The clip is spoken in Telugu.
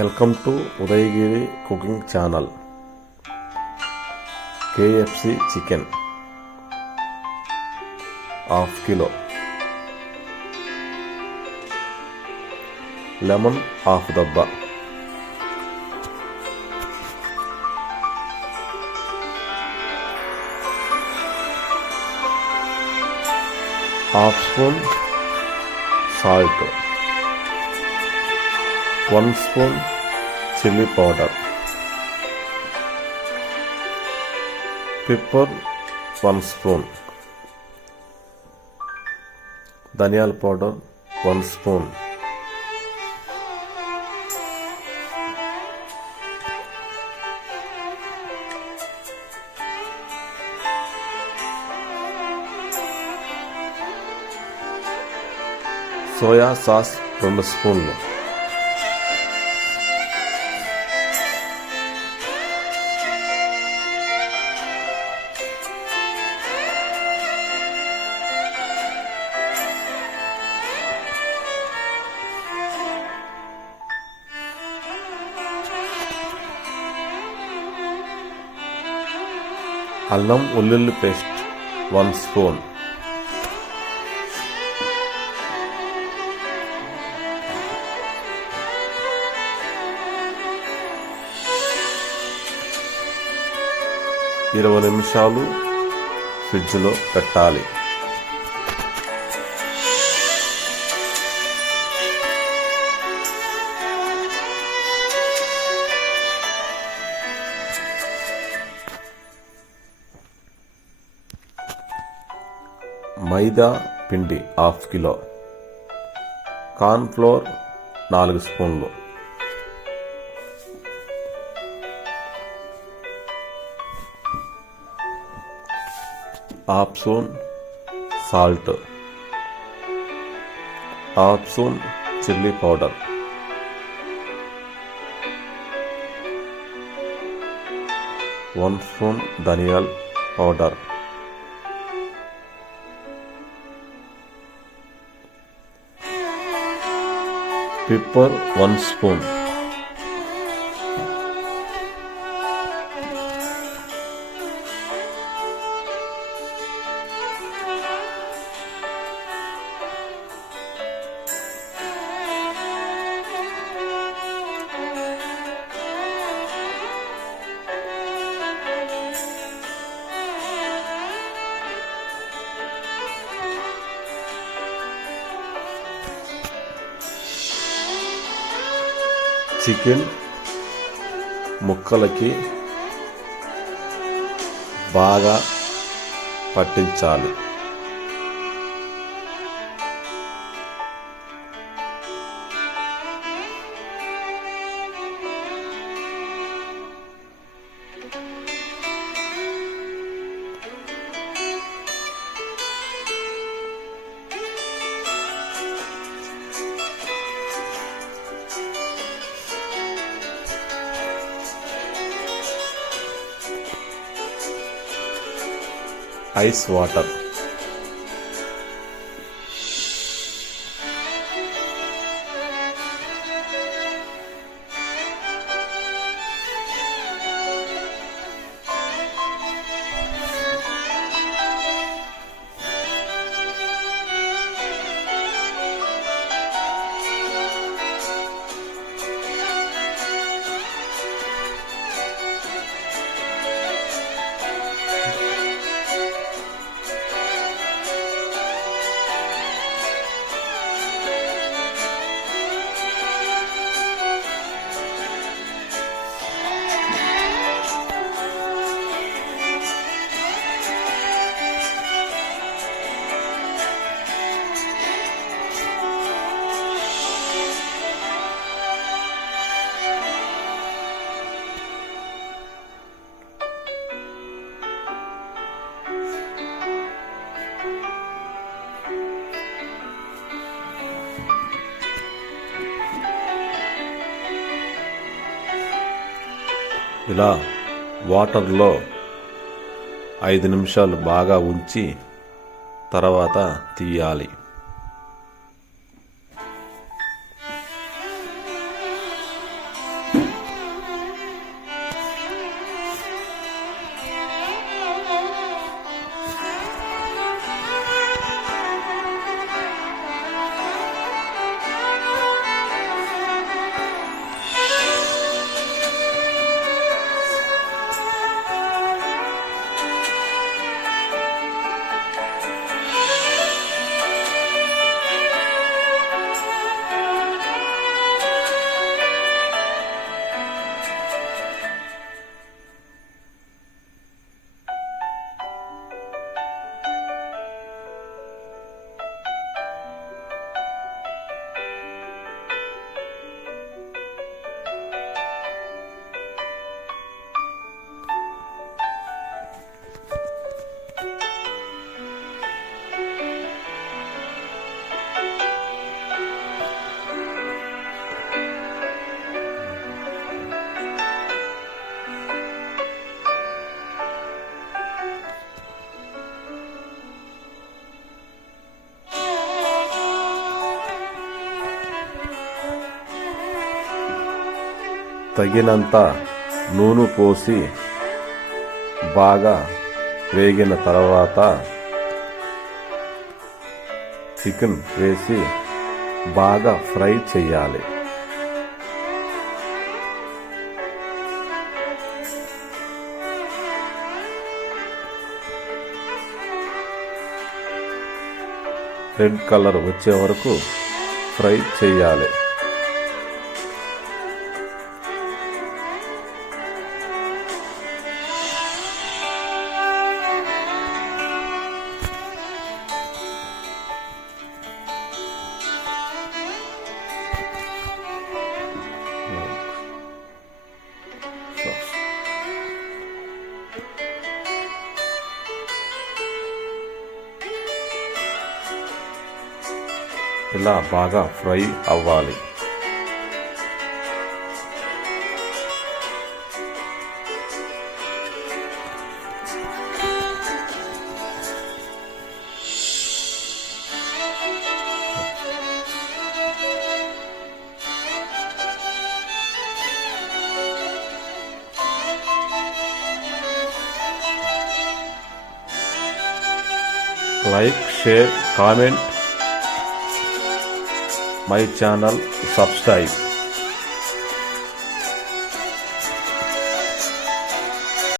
Welcome to Udayagiri cooking channel. KFC chicken. Half kilo. Lemon half దబ్బా. Half spoon salt. One spoon chilli powder pepper one spoon ధనియాల powder one spoon soya sauce రెండు స్పూన్లు అల్లం ఉల్లిల్లి పేస్ట్ వన్ స్పూన్. ఇరవై నిమిషాలు ఫ్రిడ్జ్లో పెట్టాలి. మైదా పిండి హాఫ్ కిలో. కార్న్ ఫ్లోర్ నాలుగు స్పూన్లు. Half spoon salt. Half spoon chilli powder. One spoon ధనియాల్ powder. Pepper one spoon chicken ముక్కలకి బాగా పట్టించాలి. Ice water. ఇలా వాటర్లో ఐదు నిమిషాలు బాగా ఉంచి తర్వాత తీయాలి. తగినంత నూనె పోసి బాగా వేగిన తర్వాత చికెన్ వేసి బాగా ఫ్రై చేయాలి. రెడ్ కలర్ వచ్చే వరకు ఫ్రై చేయాలి. ఇలా బాగా ఫ్రై అవ్వాలి. Like share comment my channel subscribe.